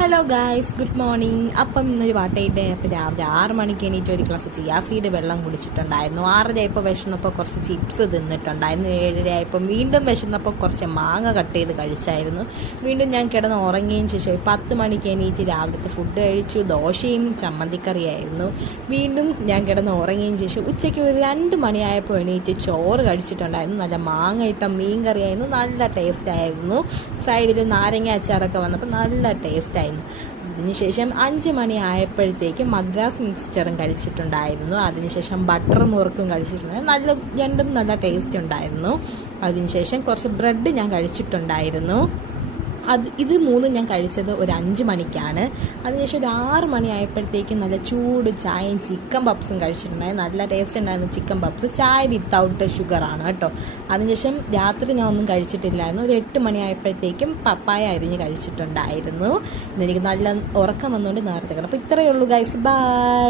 Hello guys, good morning. അപ്പം ഇന്നൊരു പാട്ടായിട്ട് അപ്പം രാവിലെ 6 മണിക്ക് എണീറ്റ് ഒരു ഗ്ലാസ് ചിയാസീഡ് വെള്ളം കുടിച്ചിട്ടുണ്ടായിരുന്നു. 6:30 ആയപ്പോൾ വിശന്നപ്പോൾ കുറച്ച് ചിപ്സ് തിന്നിട്ടുണ്ടായിരുന്നു. 7:30 ആയപ്പോൾ വീണ്ടും വിശന്നപ്പോൾ കുറച്ച് മാങ്ങ കട്ട് ചെയ്ത് കഴിച്ചായിരുന്നു. വീണ്ടും ഞാൻ കിടന്ന് ഉറങ്ങിയതിന് ശേഷം 10 മണിക്ക് എണീറ്റ് രാവിലത്തെ ഫുഡ് കഴിച്ചു. ദോശയും ചമ്മന്തിക്കറിയായിരുന്നു. വീണ്ടും ഞാൻ കിടന്ന് ഉറങ്ങിയതിന് ശേഷം ഉച്ചയ്ക്ക് ഒരു 2 മണിയായപ്പോൾ എണീറ്റ് ചോറ് കഴിച്ചിട്ടുണ്ടായിരുന്നു. നല്ല മാങ്ങ ഇട്ട മീൻ കറിയായിരുന്നു. നല്ല ടേസ്റ്റ് ആയിരുന്നു. സൈഡിൽ നാരങ്ങ അച്ചാറൊക്കെ വന്നപ്പോൾ നല്ല ടേസ്റ്റായിരുന്നു. അതിനുശേഷം 5 മണി ആയപ്പോഴത്തേക്ക് മദ്രാസ് മിക്സ്ചറും കഴിച്ചിട്ടുണ്ടായിരുന്നു. അതിനുശേഷം ബട്ടർ മുറുക്കും കഴിച്ചിട്ടുണ്ടായിരുന്നു. രണ്ടും നല്ല ടേസ്റ്റ് ഉണ്ടായിരുന്നു. അതിനുശേഷം കുറച്ച് ബ്രെഡ് ഞാൻ കഴിച്ചിട്ടുണ്ടായിരുന്നു. ഇത് മൂന്നും ഞാൻ കഴിച്ചത് ഒരു 5 മണിക്കാണ്. അതിനുശേഷം ഒരു 6 മണി ആയപ്പോഴത്തേക്കും നല്ല ചൂട് ചായയും ചിക്കൻ പപ്സും കഴിച്ചിട്ടുണ്ടായിരുന്നു. നല്ല ടേസ്റ്റ് ഉണ്ടായിരുന്നു ചിക്കൻ പപ്സ്. ചായ വിത്തൗട്ട് ഷുഗറാണ് കേട്ടോ. അതിനുശേഷം രാത്രി ഞാൻ ഒന്നും കഴിച്ചിട്ടില്ലായിരുന്നു. ഒരു 8 മണി ആയപ്പോഴത്തേക്കും പപ്പായ അരിഞ്ഞ് കഴിച്ചിട്ടുണ്ടായിരുന്നു. എനിക്ക് നല്ല ഉറക്കം വന്നുകൊണ്ട് നേരത്തെ കിടന്നു. അപ്പോൾ ഇത്രയേ ഉള്ളൂ ഗൈസ്, ബൈ.